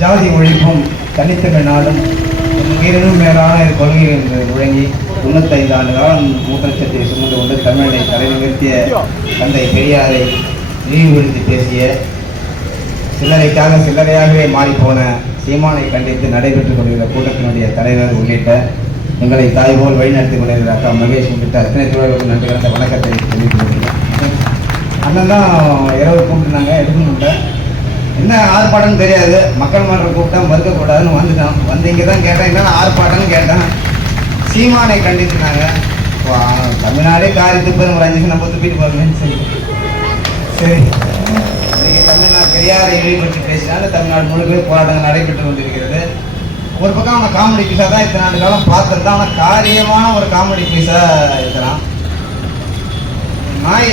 ஜாதி ஒழிப்பும் தனித்தமிழ் நாடும் உயிரினும் மேலான இரு கொள்கைகள் என்று முழங்கி தொண்ணூத்தைந்து ஆண்டு காலம் மூத்தச்சத்தை சுமந்து கொண்டு தமிழனை நிகழ்த்திய தந்தை பெரியாரை இழிவுபடுத்தி பேசிய சில்லறைக்காக சில்லறையாகவே மாறிப்போன சீமானை கண்டித்து நடைபெற்றுக் கொண்டிருக்கிற கூட்டத்தினுடைய தலைவர் உள்ளிட்ட எங்களை தாய்போல் வழிநடத்தி கொண்டிருக்கிற அக்கா மகேஷ் உள்ளிட்ட அத்தனை தோழர்களுக்கு நன்றி கலந்த வணக்கத்தை தெரிவித்துக் கொள்கிறேன். அண்ணன் தான் இரவு கூப்பிட்டுருந்தாங்க எடுக்க முடியல என்ன ஆர்ப்பாட்டம்னு தெரியாது. மக்கள் மன்றம் கூப்பிட்டா மறுக்கக்கூடாதுன்னு வந்துட்டான் வந்து இங்கே தான் கேட்டேன். என்னென்ன ஆர்ப்பாட்டம்னு கேட்டேன். சீமானை கண்டிச்சுனாங்க தமிழ்நாடே காரி துப்பது ஒரு அஞ்சு நம்ம துப்பிட்டு போகணும்னு சரி. சரி தமிழ்நாடு பெரியாரை இழிவுபடுத்தி பேசினாலும் தமிழ்நாடு முழுக்கவே போராட்டங்கள் நடைபெற்று கொண்டிருக்கிறது. ஒரு பக்கம் அவன் காமெடி பீஸாக தான் இத்தனை ஆண்டு காலம் பார்த்தது தான் ஆனால் காரியமான ஒரு காமெடி பீஸாக இருக்கிறான் நாய்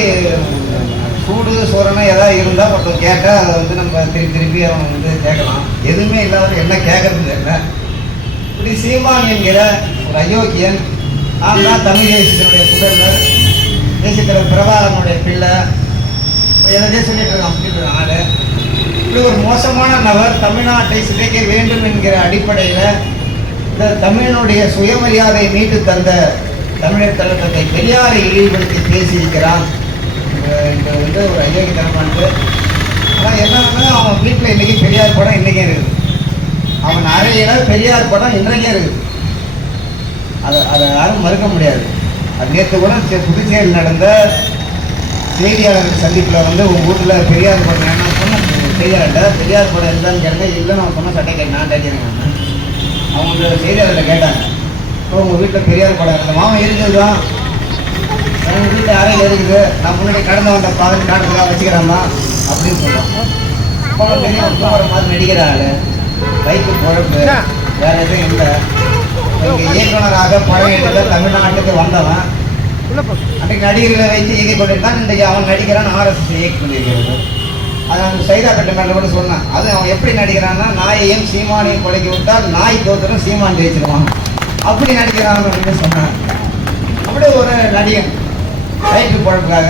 போகிறோன்னா எதாவது ஏதாவது இருந்தால் ஒருத்தன் கேட்டால் அதை வந்து நம்ம திருப்பி திருப்பி அவன் வந்து கேட்கலாம். எதுவுமே இல்லாத என்ன கேட்கறது தெரியல. இப்படி சீமான் என்கிற ஒரு அயோக்கியன் நான் தான் தமிழ் தேசியத்தினுடைய புதல்வர் தேசியத்தில் பிரபாகரனுடைய பிள்ளை. எதாவது சொல்லிட்டு இருக்கான் சொல்லிட்டு ஆளு. இப்படி ஒரு மோசமான நபர் தமிழ்நாட்டை சிதைக்க வேண்டும் என்கிற அடிப்படையில் இந்த தமிழனுடைய சுயமரியாதை மீட்டு தந்த தமிழர் தலைவத்தை பெரியாரை இழிவுபடுத்தி பேசியிருக்கிறான். இது வந்து ஒரு அயோக்கியத்தனமானது ஆனால் என்னன்னா அவன் வீட்டில் இன்னைக்கு பெரியார் படம் இன்றைக்கே இருக்குது. அவன் அறையில் பெரியார் படம் இன்றைக்கே இருக்குது. அதை அதை யாரும் மறுக்க முடியாது. அது நேற்று கூட புதுச்சேரியில் நடந்த செய்தியாளர்கள் சந்திப்பில் வந்து உங்கள் வீட்டில் பெரியார் படம் என்ன சொன்ன செய்தியாளர்கிட்ட பெரியார் படம் இருந்தான்னு கேட்டாங்க இல்லை நான் சொன்ன சட்டை கே நான் தைக்கிறேன் அவங்க செய்தியாளர்கிட்ட கேட்டாங்க. இப்போ உங்கள் வீட்டில் பெரியார் படம் இருந்த மாவன் இருக்குது தான் எங்கள் வீட்டில் அறையில் இருக்குது நான் முன்னாடி கடந்து வந்த பதினெட்டு நாட்களாக வச்சுக்கிறேம்மா அப்படின்னு சொல்லுவோம் அப்புறம் பெரிய ஒரு மாதிரி நடிக்கிற ஆளு. பைக்கு பொழப்பு வேறு எதுவும் இல்லை. இங்கே இயக்குனராக பழைய தமிழ்நாட்டுக்கு வந்தவன். அன்றைக்கு நடிகர்களை வைத்து இயக்கி கொண்டிருந்தான். இன்றைக்கு அவன் நடிக்கிறான். ஆர்எஸ்எஸ் இயக்கி கொண்டிருக்கிறது. அதை அந்த சைதா கட்ட மேலே கூட சொன்னேன். அது அவன் எப்படி நடிக்கிறான்னா நாயையும் சீமானையும் கொலைக்கி விட்டால் நாய் தோத்துரும் சீமான் ஜெயிச்சிருவான். அப்படி நடிக்கிறான் அப்படின்னு சொன்னான். அப்படியே ஒரு நடிகன். வயிற்று போடுறதுக்காக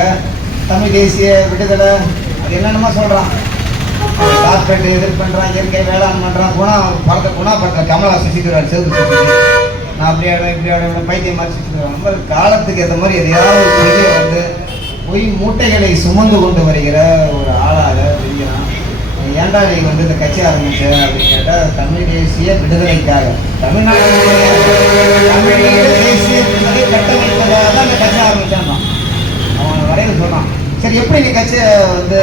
தமிழ் தேசிய விடுதலை அது என்னென்னமோ சொல்கிறான் கார்பரேட் எதிர் பண்ணுறான் இயற்கை வேளாண் பண்ணுறான் குணா படத்தை குணா படத்தை கமலா சுசிக்கிறார் செவத்து நான் அப்படி ஆடுவேன் இப்படி ஆடுவேன் பைத்தியம் மாதிரி சுசிக்கிறேன் நம்ம காலத்துக்கு ஏற்ற மாதிரி எதையாவது ஒரு பொய்யை வந்து பொய் மூட்டைகளை சுமந்து கொண்டு வருகிற ஒரு ஆளாக தெரிகிறான் ஏன்டா நீ வந்து இந்த கட்சி ஆரம்பிச்ச அப்படின்னு கேட்டால் தமிழ் தேசிய விடுதலைக்காக. தமிழ்நாடு தமிழ் தேசிய விடுதலை கட்டமைப்பதாக தான் இந்த கட்சி ஆரம்பிச்சான் அவன் வரையில் சொன்னான் சரி எப்படி நீ வந்து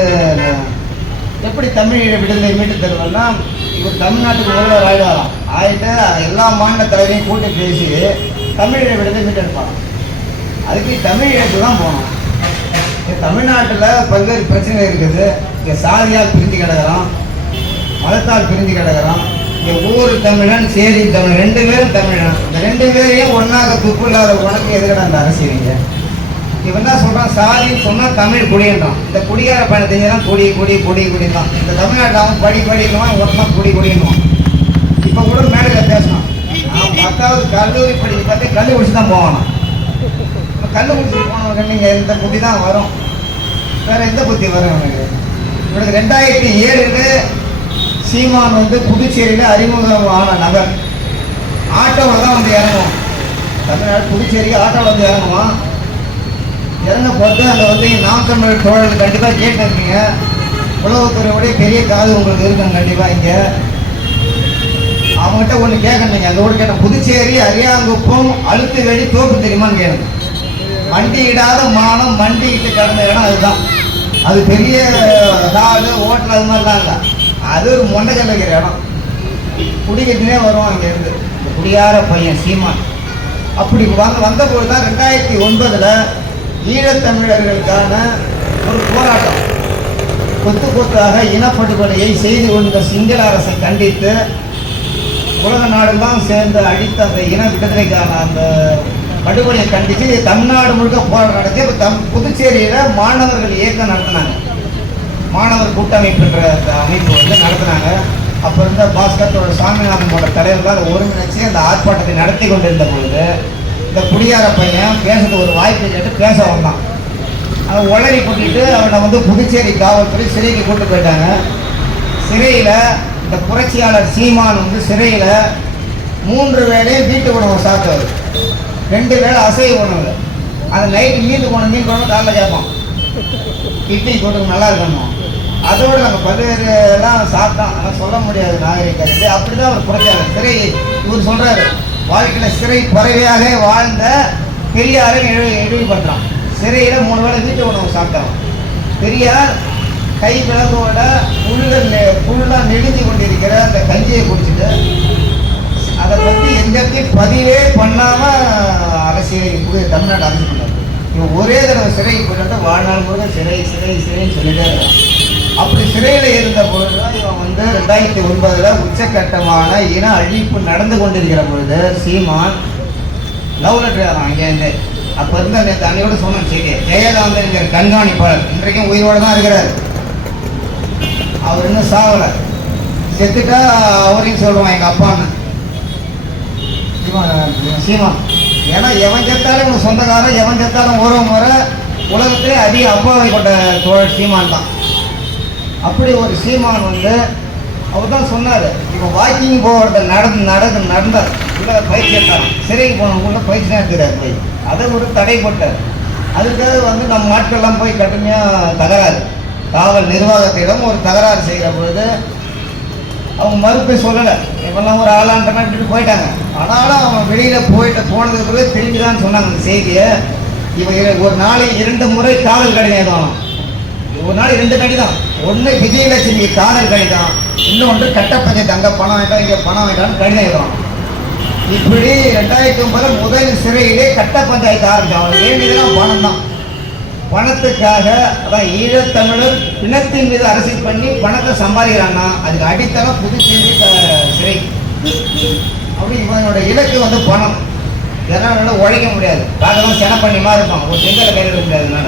எப்படி தமிழீழ விடுதலை மீட்டு தருவன்னா இவர் தமிழ்நாட்டுக்கு முதல்வர் ஆயிடுவாராம் ஆயிட்டு எல்லா மாநில தலைவரையும் கூட்டி பேசி தமிழீழ விடுதலை மீட்டெடுப்பான் அதுக்கு தமிழீழத்துக்கு தான் போகணும். இங்க தமிழ்நாட்டில் பல்வேறு பிரச்சனைகள் இருக்குது. இங்கே சாதியால் பிரிஞ்சு கிடக்கிறோம் மதத்தால் பிரிஞ்சு கிடக்கிறோம் இங்கே ஊர் தமிழன் சேரி தமிழன் ரெண்டு பேரும் தமிழன். இந்த ரெண்டு பேரையும் ஒன்றாக துப்பு இல்லாத உனக்கு எதுக்கடா அந்த அரசியலிங்க இவன் என்ன சொல்கிறான் சாதின்னு சொன்னால் தமிழ் குடின்றான். இந்த குடிகார பயணம் தெரிஞ்சதான் குடி குடி குடி குடி இந்த தமிழ்நாட்டில் அவன் படி படிக்கணும் ஒருத்தான் குடி குடின்னுவான். இப்போ கூட மேடையில் பேசணும் நான் பத்தாவது கல்லூரி படிச்சு பார்த்து கல் குடிச்சு தான் போகணும் இப்போ கல்லு குடிச்சு போனவங்க நீங்கள் இந்த புத்தி தான் வரும். வேறு எந்த புத்தி வரும் அவனுக்கு? இவனுக்கு ரெண்டாயிரத்தி ஏழுல சீமான் வந்து புதுச்சேரியில் அறிமுகமான நபர். ஆட்டோவில் தான் வந்து இறங்குவான். தமிழ்நாடு புதுச்சேரிக்கு ஆட்டோவில் வந்து இறங்குவான். இறங்க போட்டு அங்கே வந்து நாம் தமிழர் தோழர்கள் கண்டிப்பாக கேட்டிருக்கீங்க உளவுத்துறையோடைய பெரிய காது உங்களுக்கு இருக்கும் கண்டிப்பாக இங்கே. அவங்ககிட்ட ஒன்று கேட்கணுங்க அதோட கேட்டேன். புதுச்சேரி அரியாங்குப்பம் அழுத்து வெடி தோப்பு தெரியுமான்னு கேளுங்க. மண்டியிடாத மானம் மண்டிக்கிட்டு கிடந்த இடம் அதுதான். அது பெரிய தாடு ஹோட்டல் அது மாதிரிலாம் இல்லை. அது ஒரு மொண்டைக்கல் வைக்கிற இடம். குடிக்கட்டுனே வரும் அங்கேருந்து குடியார பையன் சீமான். அப்படி வந்து வந்தபோது தான் ரெண்டாயிரத்தி ஒன்பதில் ஈழத்தமிழர்களுக்கான ஒரு போராட்டம். கொத்து கொத்தாக இனப்படுகொலையை செய்து கொண்ட சிங்கள அரசை கண்டித்து உலக நாடெல்லாம் சேர்ந்து அடித்த அந்த இன விடுதலைக்கான அந்த படுகொலையை கண்டித்து தமிழ்நாடு முழுக்க போராட்டம் நடத்தி இப்போ தம் புதுச்சேரியில் மாணவர்கள் இயக்கம் நடத்தினாங்க. மாணவர் கூட்டமைப்புன்ற அந்த அமைப்பு வந்து நடத்தினாங்க. அப்போ இருந்த பாஸ்கரோட சாமிநாதன் போன்ற தலைவர்கள் ஒருங்கிணைச்சு அந்த ஆர்ப்பாட்டத்தை நடத்தி கொண்டிருந்த பொழுது இந்த குடியார பையன் பேசுறது ஒரு வாய்ப்பு கேட்டு பேச வந்தான். அவன் உளறி கொட்டிட்டு அவனை வந்து புதுச்சேரி காவல்துறை சிறைக்கு கூட்டு போயிட்டாங்க. சிறையில் இந்த புரட்சியாளர் சீமான் வந்து சிறையில் மூன்று வேளையும் வீட்டு உணவு சாப்பிட்டாரு ரெண்டு வேளை அசைவ உணவு. அது நைட்டு மீந்து போன மீன் குழம்பு காலைல கேட்பான். இட்லி போட்டு நல்லா இருக்கணும் அதோடு நம்ம பல்வேறு எல்லாம் சாப்பிட்டோம் ஆனால் சொல்ல முடியாது நாகரிகத்தை. அப்படி தான் அவர் புரட்சியாளர். சிறை இவர் சொல்கிறாரு வாழ்க்கையில் சிறை பறவையாக வாழ்ந்த பெரியாரை இழிவு பண்ணுறான் சிறையில் மூணு வேளை வீட்டு உணவு சாப்பிட்டான். பெரியார் கை விளக்கோட புல்கள் நெ- புல்லா நெடுஞ்சு கொண்டிருக்கிற அந்த கஞ்சியை குடிச்சிட்டு அதை பற்றி எந்த பதிவே பண்ணாமல் அரசியல் புதிய தமிழ்நாடு அரசு பண்ணார் இவன் ஒரே தடவை சிறைக்கு போயிட்டு வாழ்நாள் முழுக்க சிறை சிறை சிறைன்னு சொல்லிட்டே இருக்கான். அப்படி சிறையில் இருந்த பொழுது தான் இவன் வந்து ரெண்டாயிரத்தி ஒன்பதுல உச்சக்கட்டமான இன அழிப்பு நடந்து கொண்டிருக்கிற பொழுது சீமான் லவ் லெட்டர் அங்கேருந்து அப்போ இருந்து அந்த தண்ணியோட சொன்னேன் சரி ஜெயகாந்தன் கண்காணிப்பாளர் இன்றைக்கும் உயிரோடு தான் இருக்கிறார். அவர் இன்னும் சாவலை செத்துட்டா அவரையும் சொல்லுவான் எங்கள் அப்பான்னு. சீமான் ஏன்னா எவன் செத்தாலும் உங்கள் சொந்தக்காரன் எவன் செத்தாலும் ஒரு முறை உலகத்திலே அதிக அப்பாவை கொண்ட தோழர் சீமான் தான். அப்படி ஒரு சீமான் வந்து அவர் தான் சொன்னார் இப்போ வாக்கிங் போகிறத நடந்து நடந்து நடந்தார். உள்ள பயிற்சி எடுத்தார். சிறைக்கு போனவங்க பயிற்சி நடத்துகிறார் போய். அதை ஒரு தடைப்பட்டார் அதுக்காக வந்து நம்ம நாட்கள்லாம் போய் கடுமையாக தகராறு. காவல் நிர்வாகத்திடம் ஒரு தகராறு செய்கிற பொழுது அவங்க மறுப்பை சொல்லலை. இப்போல்லாம் ஒரு ஆளாண்டனா விட்டுட்டு போயிட்டாங்க. ஆனாலும் அவன் வெளியில் போயிட்டு போனதுக்கு பிறகு திரும்பி தான் சொன்னாங்க அந்த செய்தியை. இவன் ஒரு நாளைக்கு இரண்டு முறை காவல் கடிதம் எழுதணும். ஒரு நாள் இரண்டு கடி தான் ஒன்று விஜயலட்சுமி காதல் கடிதம் இன்னொன்று கட்டப்பஞ்சு அங்கே பணம் வேண்டாம் இங்கே பணம் வேண்டாம்னு கடிதம் எழுதும் இப்படி ரெண்டாயிரத்தி ஒன்பது முதல் சிறையிலே கட்ட பஞ்சாயத்து ஆரம்பிச்சான் வேண்டியதெல்லாம் பணம் தான் பணத்துக்காக அதான் ஈழத்தமிழர் பிணத்தின் மீது அரசியல் பண்ணி பணத்தை சம்பாதிக்கிறான்னா அதுக்கு அடித்தளம் புதுச்சேரி சிறை. அப்படி இவனோட இலக்கு வந்து பணம். இதனால் உழைக்க முடியாது. பார்க்கலாம் சென பண்ணி மாதிரி இருப்பான். ஒரு செங்கலை கையில் முடியாதுனால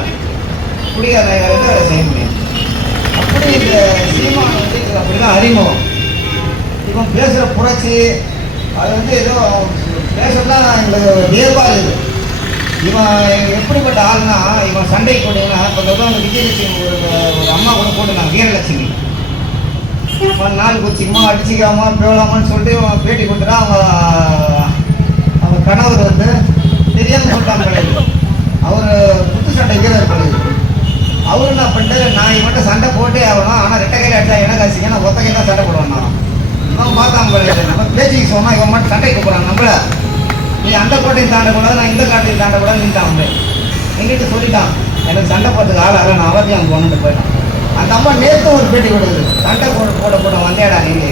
குடிகார வந்து அதை செய்ய முடியும்? அப்படி இந்த சினிமா வந்து அப்படின்னா அறிமுகம். இவன் பேசுகிற புரட்சி அது வந்து ஏதோ பேசுறதுனா எங்களுக்கு வியப்பாக இருக்குது இவன் எப்படிப்பட்ட ஆள்னா இவன் சண்டைக்கு போட்டீங்கன்னா இப்போ அந்த விஜயலட்சுமி ஒரு ஒரு அம்மா கூட போட்டுருந்தாங்க வீரலட்சுமி. இவன் நாள் குச்சிக்குமா அடிச்சிக்காமா பேவலாமான்னு சொல்லிட்டு இவன் பேட்டி கொடுத்துட்டா அவங்க அவங்க கணவர் வந்து தெரியாமல் சொல்லிட்டாங்க கிடையாது அவர் குத்து சண்டை வீரர் கிடையாது அவரு என்ன பண்ணிட்டு நான் இவன்ட்ட சண்டை போட்டே ஆகணும். ஆனால் ரெட்டை கையில் அடிச்சா என்ன காசிங்க நான் ஒத்த கையில் தான் சண்டை போடுவேன்? நான் இவன் கிடையாது நம்ம பேச்சுக்கு சொன்னால் இவன் மட்டும் சண்டைக்கு போகிறான் நம்மள நீ அந்த கோட்டையும் தாண்டக்கூடாது நான் இந்த காட்டையும் தாண்டக்கூடாது நின்ட்டான் அவன். எங்கிட்ட சொல்லிட்டான். எனக்கு சண்டை போடுறதுக்கு ஆள் ஆகல நான் அவத்தையும் அங்கே கொண்டுட்டு போயிட்டான். அந்த அம்மா நேற்று ஒரு பேட்டி கொடுக்குது. சண்டை போட போட போட வந்தேடா நீங்க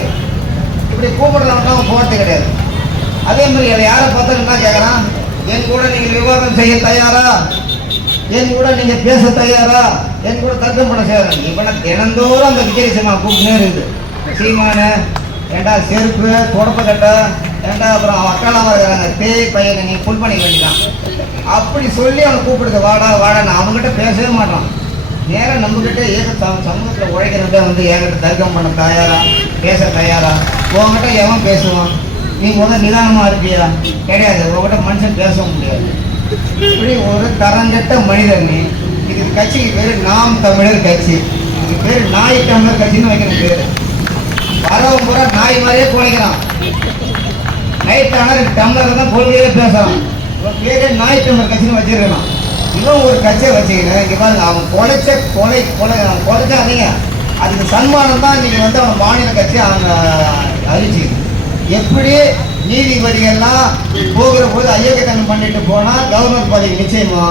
இப்படி கூப்பிடலாம்னா அவன் போகிறது கிடையாது. அதே மாதிரி அதை யாரை பார்த்தாலும் என்ன கேட்குறான் என் கூட நீங்கள் விவாதம் செய்ய தயாரா? என் கூட நீங்க பேச தயாரா? என் கூட தர்க்கம் பண்ண செய்யறாங்க இவனை தினந்தோறும் அந்த விஜய் சினிமா கூப்பிட்டுனே இருக்குது. சீமான ஏண்டா செருப்பு தொடப்ப கட்ட? ஏண்டா அப்புறம் அவன் அக்காலாம் இருக்கிறாங்க பேய் பையனை நீ புல் பண்ணி வேண்டிதான் அப்படி சொல்லி அவனை கூப்பிடுது. வாடா வாடா நான் அவங்ககிட்ட பேசவே மாட்டான். நேராக நம்மகிட்ட ஏக சமூகத்தில் உழைக்கிறத வந்து என்கிட்ட தர்க்கம் பண்ண தயாரா? பேச தயாரா? உங்ககிட்ட எவன் பேசுவான்? நீ முதல் நிதானமாக இருப்பியா கிடையாது. உங்ககிட்ட மனுஷன் பேசவும் முடியாது. இப்படி ஒரு தரங்கட்ட மனிதர் நீ இதுக்கு கட்சிக்கு பேர் நாம் தமிழர் கட்சி. இது பேர் நாய் தமிழர் கட்சின்னு வைக்கிற பேர். வரவன் பூரா நாய் மாதிரியே குலைக்கிறான் நைட் ஆனால் தமிழர் தான் கொள்கையே பேசுறான் இவன் பேரே நாய் தமிழர் கட்சின்னு வச்சிருக்கான் இவன் ஒரு கட்சியை வச்சுக்கிறேன் இங்கே பாருங்க அவன் கொலைச்ச கொலை கொலை அவன் கொலைச்சா நீங்க அதுக்கு சன்மானம் தான் நீங்கள் வந்து அவன் மாநில கட்சி அவங்க அறிவிச்சு எப்படி நீதிபதிகள்லாம் போகிற போது ஐயக்கத்தனம் பண்ணிட்டு போனா கவர்னர் பதவி நிச்சயமா?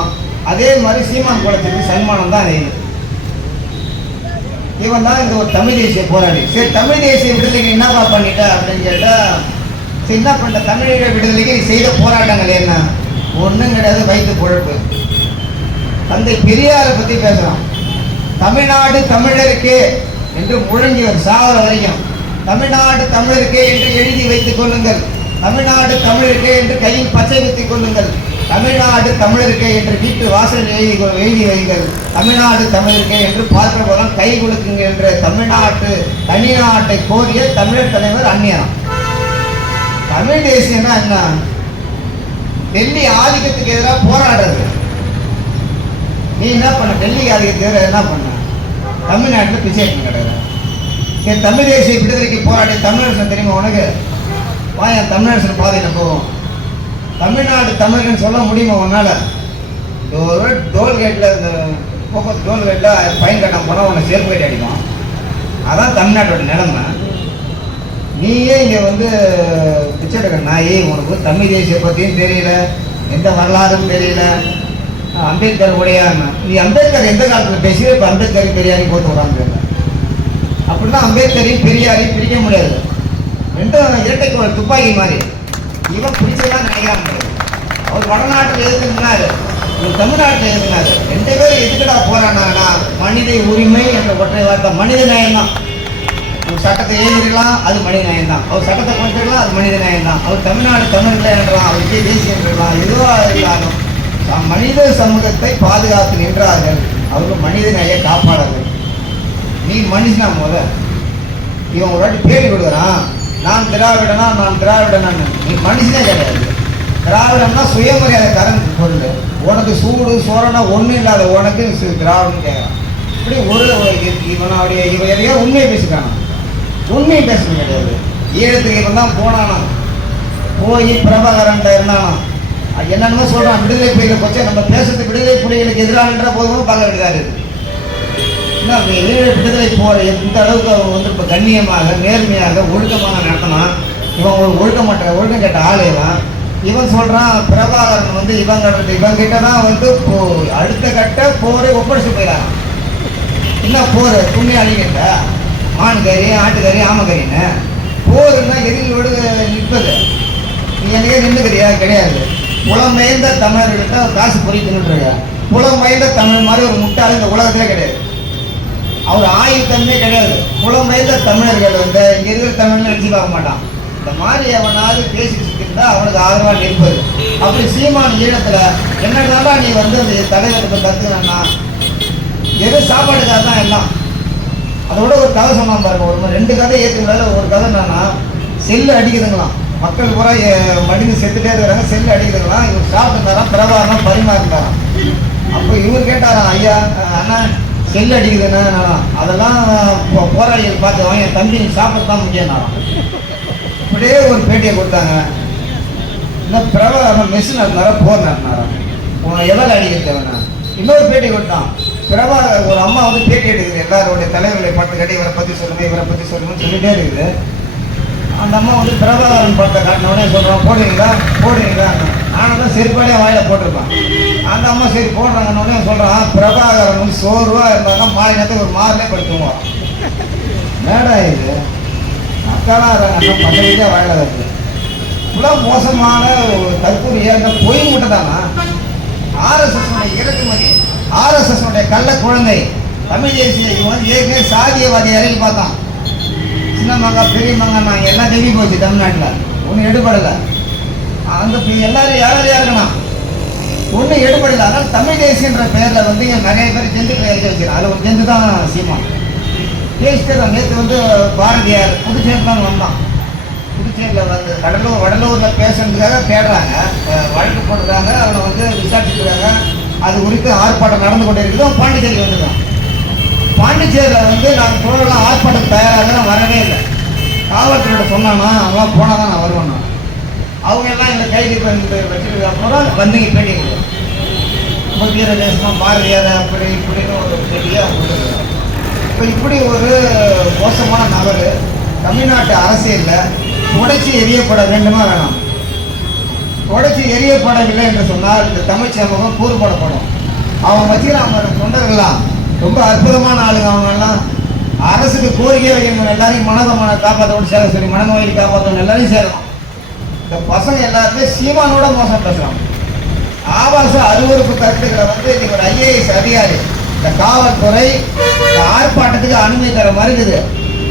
அதே மாதிரி சீமான் குளத்துக்கு சன்மானம் தான் இது இவன் தான் இந்த ஒரு தமிழ் தேசிய போராளி. சரி தமிழ் தேசிய விடுதலைக்கு என்னப்பா பண்ணிட்ட அப்படின்னு கேட்டா சரி என்ன பண்ண தமிழீழ விடுதலைக்கு செய்த போராட்டங்கள் என்ன? ஒன்றும் கிடையாது வயிற்று பொழப்பு. தந்தை பெரியாரை பத்தி பேசுறான். தமிழ்நாடு தமிழருக்கு என்று முழங்கியவர் சாவர வரைக்கும். தமிழ்நாடு தமிழருக்கு என்று எழுதி வைத்துக் கொள்ளுங்கள். தமிழ்நாடு தமிழருக்கு என்று கையில் பச்சை வைத்துக் கொள்ளுங்கள். தமிழ்நாடு தமிழருக்கு என்று வீட்டு வாசல் எழுதி எழுதி வைங்கள் தமிழ்நாடு தமிழருக்கு என்று பார்க்கிறவர்கள் கை கொடுக்குங்க என்ற தமிழ்நாட்டு தனிநாட்டை கோரிய தமிழர் தலைவர் அந்நியரம் தமிழ் தேசியம்னா என்ன? டெல்லி ஆதிக்கத்துக்கு எதிராக போராடுறது. நீ என்ன பண்ண? டெல்லி ஆதிக்கத்துக்கு எதிராக என்ன பண்ண? தமிழ்நாட்டில் பிச்சை கிடையாது. சரி தமிழ் தேசிய விடுதலைக்கு போராடிய தமிழரசன் தெரியுமா உனக்கு? வா என் தமிழரசன் பாதையில் போவோம் தமிழ்நாடு தமிழர்கள் சொல்ல முடியுமா உன்னால்? ஒரு டோல்கேட்டில் இந்த போக்குவரத்து டோல்கேட்டில் ஃபைன் கட்டம் போனால் உன்னை சேர்ப்பு கட்டி அடிக்கும் அதான் தமிழ்நாட்டோட நிலைமை. நீயே இங்கே வந்து பிச்சை எடுக்கிற நாயே உனக்கு தமிழ் தேசிய பற்றியும் தெரியல. எந்த வரலாறும் தெரியல. அம்பேத்கர் உடையான்னு நீ அம்பேத்கர் எந்த காலத்தில் பேசி இப்போ அம்பேத்கர் பெரியாரையும் போட்டு விடாமல் அப்படின்னா அம்பேத்கரையும் பெரியாரையும் பிரிக்க முடியாது. ரெண்டும் இரட்டைக்கு துப்பாக்கி மாதிரி. இவன் பிடிச்சதான் நினைக்கிறான். அவர் வடநாட்டில் எதுக்குனாரு இவர் தமிழ்நாட்டில் எதுக்குனாரு ரெண்டு பேரும் எதுக்குடா போறானா மனித உரிமை என்ற ஒற்றை வார்த்தை மனித நியாயம் தான் அவர் சட்டத்தை எழுதிடலாம் அது மனித நியாயம் தான் அவர் சட்டத்தை கொடுத்துடலாம் அது மனித நியாயம் தான் அவர் தமிழ்நாடு தமிழ் என்றலாம் அவர் விஜய் தேசியம் என்றலாம் எதுவாக இருந்தாலும் மனித சமூகத்தை பாதுகாத்து நின்றார்கள். அவர்கள் மனித நிலையை காப்பாளர்கள் நீ மனுஷனா முத? இவன் ஒரு வாட்டி பேட்டி கொடுக்குறான். நான் திராவிடனா நான் திராவிடனான்னு. நீ மனுஷனே கிடையாது. திராவிடம்னா சுயமரியாதை தரன் பொருள் உனக்கு சூடு சோறனா ஒன்றும் இல்லாத உனக்கு திராவிடம் கேட்குறான் இப்படி ஒரு இவன் இவனுடைய இவன் எதையோ உண்மையை பேசிட்டானா உண்மையை பேசுறது கிடையாது. ஈழத்துக்கு இவன் தான் போனானா போய் பிரபாகரன் இருந்தானா என்னென்னமோ சொல்கிறான் விடுதலை புலிகளை பற்றி நம்ம பேசுறது விடுதலை புலிகளுக்கு எதிரானன்ற போதும் பார்க்க வேண்டியதாக இருக்குது. விடுதலை போகிற இந்த அளவுக்கு அவன் வந்து இப்போ கண்ணியமாக நேர்மையாக ஒழுக்கமாக நடத்தினான் இவன் ஒரு ஒழுக்கமற்ற ஒழுக்கம் கேட்ட ஆளு இவன். இவன் சொல்கிறான் பிரபாகரன் வந்து இவங்க இவன் கிட்ட தான் வந்து போ- அடுத்த கட்ட போரை ஒப்படைச்சு போயிடறான் என்ன போர்? துணி அழிக்கிட்ட மான் கறி ஆட்டுக்கறி ஆமக்கறின்னு. போருன்னா எதிரியோடு நிற்பது. நீ எனக்கே நின்றுக்கிறியா கிடையாது. புலம்பெயர்ந்த தமிழர்கிட்ட காசு பொறிக்கணுன்றியா புலம்பெயர்ந்த தமிழ் மாதிரி ஒரு முட்டாள் இந்த உலகத்திலே கிடையாது. அவர் ஆயுத்தமே கிடையாது. புலம்பெயர்ந்த தமிழர்கள் வந்து இங்க இருக்கிற தமிழ்ல நினைச்சு பார்க்க மாட்டான். இந்த மாதிரி எவனாவது பேசிட்டு இருந்தா அவனுக்கு ஆதரவாக நிற்பது. அப்படி சீமான் ஈழத்துல என்னதான் நீ வந்து அந்த தலைவருக்கு கத்துக்கணும்னா எது சாப்பாடுக்காக தான் எல்லாம்? அதோட ஒரு கதை சொன்னான் பாருங்க. ஒரு மாதிரி ரெண்டு கதை ஏற்றுக்கிறதால ஒரு கதை என்னன்னா செல்லு அடிக்குதுங்களாம். மக்கள் பூரா மடிந்து செத்துட்டே இருக்கிறாங்க. செல்லு அடிக்குதுங்களாம். இவர் சாப்பிட்டுருந்தாராம் பிரபாகரம் பரிமாறினாராம் அப்போ இவர் கேட்டாராம் ஐயா அண்ணா செல்லு அடிக்குதுன்னா அதெல்லாம் போ- போராளிகள் பார்த்து வாங்க என் தம்பி சாப்பிட தான் முடியும் இப்படியே ஒரு பேட்டியை கொடுத்தாங்க. இந்த பிரபாகரன் மெஷின் நடத்தினாரா போர் நடத்தினாரா உன்னை எதில் அடிக்கிறது வேணா இன்னொரு பேட்டி கொடுத்தான். பிரபா ஒரு அம்மா வந்து பேட்டி எடுக்குது. எல்லாருடைய தலைவர்களை பார்த்து கட்டி இவரை பற்றி சொல்லுங்க இவரை பற்றி சொல்லுங்கன்னு சொல்லிட்டே இருக்குது. அந்த அம்மா வந்து பிரபாகரன் படத்தை காட்டின உடனே சொல்கிறான் போடுவீங்களா போடுவீங்களா ஆனால் தான் செருப்பாலே வாயில் போட்டிருப்பேன். அந்த அம்மா சரி போடுறாங்கன்னு சொல்கிறான் பிரபாகரன் வந்து சோர்வாக இருந்தாங்க மாலை நேரத்துக்கு ஒரு மாறிலே படுத்துவோம். மேடா இது? அக்காலாம் இருக்காங்க பக்கத்துலேயே வாயில் இருக்குது இவ்வளோ மோசமான ஒரு தற்கூரிய பொய் மூட்டை தானா? ஆர்எஸ்எஸ் இறக்குமதி ஆர்எஸ்எஸ் கள்ள குழந்தை தமிழ் தேசிய இவன் வந்து ஏற்கனவே சாதியவாதி இறங்கி பார்த்தான். சின்ன மங்கா பெரிய மங்கா நாங்கள் எல்லாம் தெவி போச்சு தமிழ்நாட்டில். ஒன்றும் எடுபடலை. அந்த எல்லாரும் யார் யார் ஒன்றும் எடுபடலை. ஆனால் தமிழ் தேசியன்ற பேரில் வந்து நிறைய பேர் ஜந்துக்களை இறக்கி வச்சுருக்காங்க அதில் ஒரு ஜந்து தான் சீமா பேசிட்டு நேற்று வந்து பாரதியார் புதுச்சேரி தான் வந்தான். புதுச்சேரியில் வந்து கடலூர் வடலூரில் பேசுறதுக்காக தேடுறாங்க. வழக்கு போடுறாங்க அவனை வந்து விசாரிச்சுக்கிறாங்க. அது குறித்து ஆர்ப்பாட்டம் நடந்து கொண்டே இருக்குது. பாண்டிச்சேரி வந்துருக்கான் பாண்டிச்சேரியில் வந்து நான் தோழலாம் ஆர்ப்பாட்டம் தயாராக நான் வரவே இல்லை. காவல்துறையோட சொன்னானா அவன் போனால் தான் நான் வருவேன் நான். அவங்க எல்லாம் எங்களை கைது பண்ணி வச்சுருக்க அப்புறம் வந்து இங்கே பேட்டி வீர இப்போ பாரதியார் அப்படி இப்படின்னு ஒரு பெரியாக இப்போ இப்படி ஒரு மோசமான நபர் தமிழ்நாட்டு அரசியலில் உடைச்சி எரியப்பட வேண்டுமா வேணாம்? உடைச்சி எரியப்படவில்லை என்று சொன்னால் இந்த தமிழ் சமூகம் கூறுபடப்படும் அவங்க வச்சுக்கிற அவங்க தொண்டர்கள்லாம் ரொம்ப அற்புதமான ஆளுங்க அவங்கெல்லாம். அரசுக்கு கோரிக்கை வைக்கிறவங்க எல்லாரையும் மனதமான காப்பாற்றோடு சேர சொல்லி மனநோயில் காப்பாற்றணும் எல்லாரையும் சேரணும் இந்த பசங்க எல்லாருமே சீமானோட மோசம் பேசுறாங்க. ஆபாச அருவறுப்பு கருத்துக்களை வந்து இன்னைக்கு ஒரு ஐஏஎஸ் அதிகாரி இந்த காவல்துறை இந்த ஆர்ப்பாட்டத்துக்கு அனுமதி தர மறுக்குது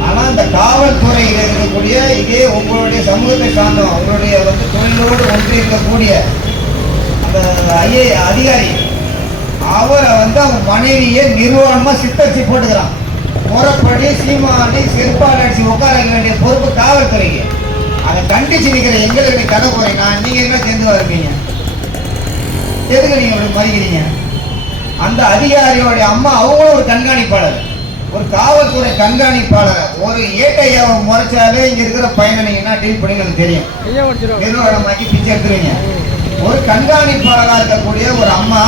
ஆனால் இந்த காவல்துறையில் இருக்கக்கூடிய இதே உங்களுடைய சமூகத்தை சார்ந்த உங்களுடைய வந்து தொழிலோடு ஒன்றி இருக்கக்கூடிய அந்த ஐஏ அதிகாரி அவரை வந்து அவங்க மனைவியை நிர்வாணமா சித்தரிச்சு போட்டுக்கிறான். முறைப்படி சீமானி செருப்பால் அடிச்சு உட்கார வேண்டிய பொறுப்பு காவல்துறைக்கு. அதை கண்டிச்சு நிக்கிற எங்களுக்கு நீ கதை போறீங்க நீங்க என்ன சேர்ந்து இருப்பீங்க எதுக்கு நீங்க இப்படி மதிக்கிறீங்க அந்த அதிகாரியோடைய அம்மா அவங்களும் ஒரு கண்காணிப்பாளர். ஒரு காவல்துறை கண்காணிப்பாளர். ஒரு ஏட்டையை முறைச்சாலே இங்க இருக்கிற பையனை நீங்க என்ன டீல் பண்ணி எனக்கு தெரியும் நிர்வாகமாக்கி பிச்சை எடுத்துருவீங்க ஒரு கண்காணிப்பாளராக இருக்கக்கூடிய ஒரு அம்மா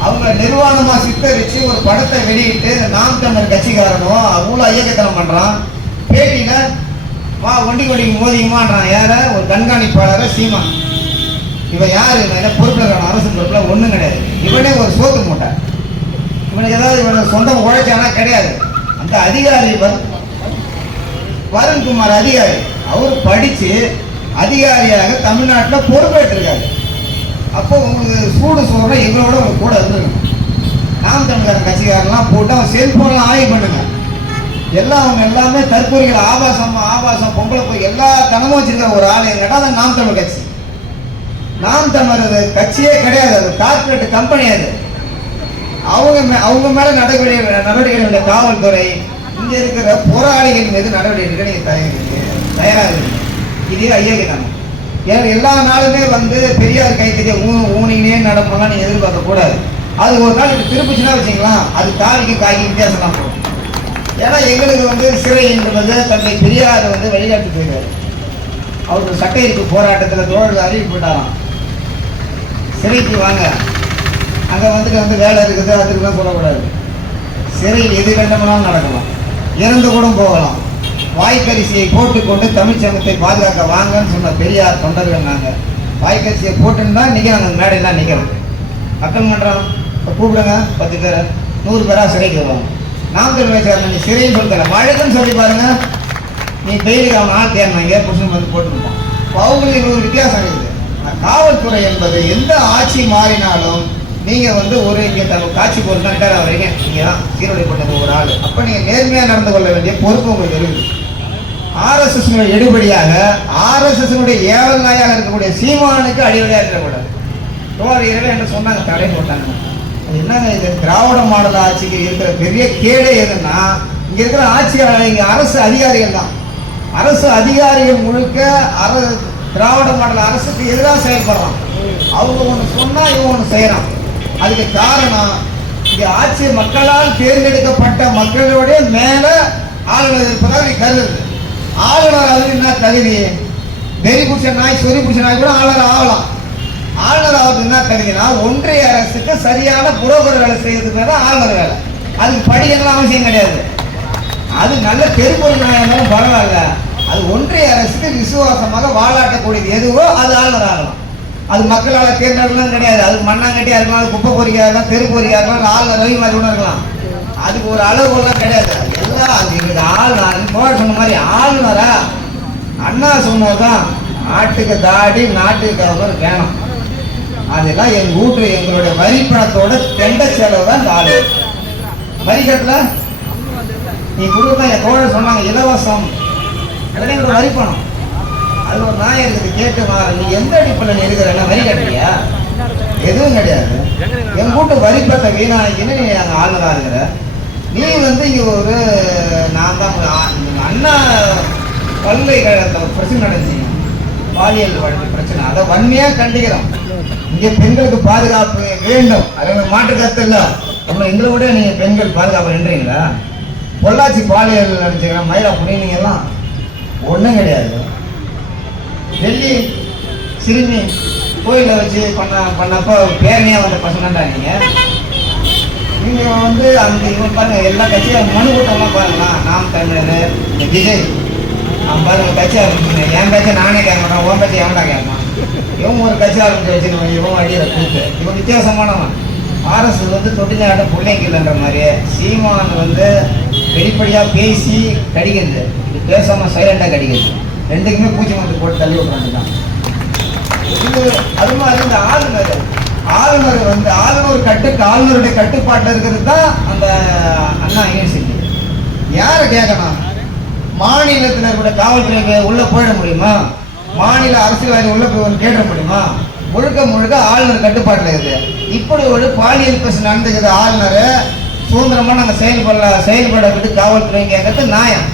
அவங்க நிர்வாணமா சித்தரிச்சு ஒரு படத்தை வெளியிட்டு நாம் தமிழர் கட்சிக்காரனோ அவ்வளோ ஐயக்கத்தனம் பண்றான். பேட்டியில வா ஒண்டி கொண்டி மோதியுமான்றான். யார? ஒரு கண்காணிப்பாளரை சீமா இவன் யார்? இவன் பொறுப்பில் அரசு பொறுப்பில் ஒன்றும் கிடையாது. இவனே ஒரு சோத்து மூட்டை. இவனுக்கு ஏதாவது இவனை சொந்தம் உழைச்சானா கிடையாது. அந்த அதிகாரி வருண்குமார் அதிகாரி. அவர் படித்து அதிகாரியாக தமிழ்நாட்டில் பொறுப்பேற்றிருக்காரு. அப்போ உங்களுக்கு சூடு சோறுனா எங்களோட ஒரு கூட இருந்துருக்கணும் நாம் தமிழர் கட்சிக்காரெல்லாம் போட்டு அவன் செல்ஃபோன்லாம் ஆய்வு பண்ணுங்க. எல்லாம் அவங்க எல்லாமே தற்பொறிகள் ஆபாசம் ஆபாசம் பொம்பளை போய் எல்லா தனமும் வச்சிருக்கிற ஒரு ஆள். எங்கிட்ட அது நாம் தமிழ் கட்சி. நாம் தமிழ் கட்சியே கிடையாது. அது கார்பரேட் கம்பெனி அது. அவங்க மே- அவங்க மேலே நடவடிக்கை நடவடிக்கை எடுக்க காவல்துறை இங்கே இருக்கிற போராளிகள் மீது நடவடிக்கை எடுக்க நீங்க தயார் தயாரா இருக்கு இதே ஐயக்கிட்டாங்க ஏன்னா எல்லா நாளுமே வந்து பெரியார் கைத்தறிய ஊ ஊனினே நடப்பாங்க நீங்கள் எதிர்பார்க்கக்கூடாது. அது ஒரு நாள் திருப்பிச்சுன்னா வச்சுங்களா அது காய்க்கு காய்க்கு வித்தியாசம் தான் போகும். ஏன்னா எங்களுக்கு வந்து சிறை என்பது தந்தை பெரியார் வந்து வழிகாட்டி போயிடுவார். அவருக்கு சட்டை இருக்கு போராட்டத்தில் தோழர் அறிவிப்பு விட்டாராம் சிறைக்கு வாங்க. அங்கே வந்துட்டு வந்து வேலை இருக்குது அதுக்குலாம் சொல்லக்கூடாது சிறையில் எது கண்டமெல்லாம் நடக்கலாம். இறந்து கூட போகலாம். வாய்க்கரிசியை போட்டுக்கொண்டு தமிழ் சங்கத்தை பாதுகாக்க வாங்கன்னு சொன்ன பெரியார் தொண்டர்கள் நாங்கள் வாய்க்கரிசியை போட்டுன்னு தான் இன்றைக்கி நாங்கள் மேடையெல்லாம் நிற்கிறோம் மக்கள் மன்றம் இப்போ கூப்பிடுங்க பத்து பேர். நூறு பேராக சிறைக்கு வருவாங்க. நாம் தெரிவிச்சார் நீ சிறைன்னு சொல்லித்தர மழைக்குன்னு சொல்லி பாருங்க. நீ டெய்லி அவன் ஆள் தேர்னாங்க புருஷன் வந்து போட்டுருப்பான் அவங்களுக்கு ஒரு வித்தியாசம் இருக்குது. காவல்துறை என்பது எந்த ஆட்சி மாறினாலும் நீங்கள் வந்து ஒரு இங்கே த- காட்சி பொருள் தான் நீங்கள் தான் நீங்க தான் ஒரு ஆள். அப்போ நீங்கள் நேர்மையாக நடந்து கொள்ள வேண்டிய பொறுப்பு உங்களுக்கு இருக்குது. ஆர்எஸ்எஸ் எடுபடியாக ஆர்எஸ்எஸ்னுடைய ஏவல் நாயாக இருக்கக்கூடிய சீமானுக்கு அடிவடையாக இருக்கக்கூடாது. தோழர் இரவே என்று சொன்னாங்க தடை போட்டாங்க. என்னங்க இந்த திராவிட மாடல் ஆட்சிக்கு இருக்கிற பெரிய கேடே எதுன்னா இங்கே இருக்கிற ஆட்சியாளர் இங்கே அரசு அதிகாரிகள் தான். அரசு அதிகாரிகள் முழுக்க அர திராவிட மாடல் அரசுக்கு எதிராக செயல்படுறான். அவங்க ஒன்று சொன்னால் இவன் ஒன்று செய்கிறான் அதுக்கு காரணம் இங்கே ஆட்சி மக்களால் தேர்ந்தெடுக்கப்பட்ட மக்களுடைய மேலே ஆளுநர் இருப்பதாக நீ கருது ஆளுநர் அது என்ன தகுதி. நெறி பிடிச்ச நாய் சொறி பிடிச்ச நாய் கூட ஆளுநர் ஆகலாம். ஆளுநர் ஆகுது என்ன தகுதினா ஒன்றிய அரசுக்கு சரியான புரோக்கர் வேலை செய்யறதுக்கு பேர் தான் ஆளுநர் வேலை. அதுக்கு படிக்கலாம் அவசியம் கிடையாது. அது நல்ல தெருப்பொருள் நாயகம் பரவாயில்ல. அது ஒன்றிய அரசுக்கு விசுவாசமாக வாழாட்டக்கூடியது எதுவோ அது ஆளுநர் ஆகலாம் அது மக்களால் தேர்ந்தெடுக்கலாம் கிடையாது. அது மண்ணாங்கட்டியா இருக்கலாம் அது குப்பை பொறிக்கா இருக்கலாம் தெரு பொறிக்கா இருக்கலாம் ஆளுநர் ரவி மாதிரி கூட இருக்கலாம். அதுக்கு ஒரு அளவுலாம் கிடையாது. எல்லாம் அது எங்களுக்கு ஆளுநர் போட சொன்ன மாதிரி ஆளுநரா? அண்ணா சொன்னதுதான் நாட்டுக்கு தாடி நாட்டுக்கு அவர் வேணும். அதெல்லாம் எங்க வீட்டு எங்களுடைய வரி பணத்தோட தெண்ட செலவு தான் நாலு வரி கட்டல நீ கொடுக்க என் தோழர் சொன்னாங்க இலவசம். அதெல்லாம் எங்களோட வரி பணம் அது ஒரு நாய் இருக்குது கேட்டு நீ எந்த அடிப்படையில் நீ இருக்கிறன்னா வரி கட்டலையா எதுவும் கிடையாது. என் கூட்டு வரி பத்த வீணாக்கின்னு நீ அங்கே ஆளுநராக இருக்கிற? நீ வந்து இங்கே ஒரு நான் தான் அண்ணா பல்கலைக்கழகத்தில் பிரச்சனை நடந்துச்சு. பாலியல் வழக்கு பிரச்சனை. அதை வன்மையாக கண்டிக்கிறோம். இங்கே பெண்களுக்கு பாதுகாப்பு வேண்டும். அது மாற்று கருத்து இல்லை. நம்ம எங்களை விட நீங்கள் பெண்கள் பாதுகாப்பு நின்றீங்களா? பொள்ளாச்சி பாலியல் நடந்துச்சுக்கிறேன் மயிலா புனிங்க எல்லாம் ஒன்றும் கிடையாது. டெல்லி சிறுமி கோயிலில் வச்சு பண்ண பண்ணப்போ பேரணியாக வந்த பசங்கண்டா நீங்கள் நீங்கள் வந்து அந்த இவன் பாருங்கள் எல்லா கட்சியும் மனு கூட்டமாக பாருங்களா? நாம் தமிழர் விஜய். அவன் பாருங்கள் கட்சியாக என் பேச்சை நானே கேட்கணும் உன் பேச்சை எவன்டா கேட்கணும் இவன் ஒரு கட்சி ஆரம்பிச்சு வச்சுருவான் இவன் அடியில கூட்டு இவன் வித்தியாசமானவன். ஆர்எஸ் வந்து தொட்டிலாட்ட பிள்ளைங்க இல்லைன்ற மாதிரி சீமான் வந்து வெளிப்படையாக பேசி கடிக்கிறது. இது பேசாமல் சைலண்டாக கடிக்கிறது. ரெண்டுக்குமே பூச்சி மருந்து போட்டு தள்ளி விட்றாங்க தான் இது அது மாதிரி இந்த ஆளுநர். ஆளுநர் வந்து ஆளுநர் கட்டுக்கு ஆளுநருடைய கட்டுப்பாட்டில் இருக்கிறது தான் அந்த அண்ணா யூனிவர்சிட்டி. யாரை கேட்கணும்? மாநிலத்தில் கூட காவல்துறை உள்ளே போயிட முடியுமா? மாநில அரசியல்வாதி உள்ள போய் கேட்ட முடியுமா முழுக்க முழுக்க ஆளுநர் கட்டுப்பாட்டில் இருக்குது இப்படி ஒரு பாலியல் பிரச்சனை நடந்துக்குது ஆளுநர். சுதந்திரமாக நாங்கள் செயல்பட செயல்பட விட்டு காவல்துறை கேட்கறது நியாயம்.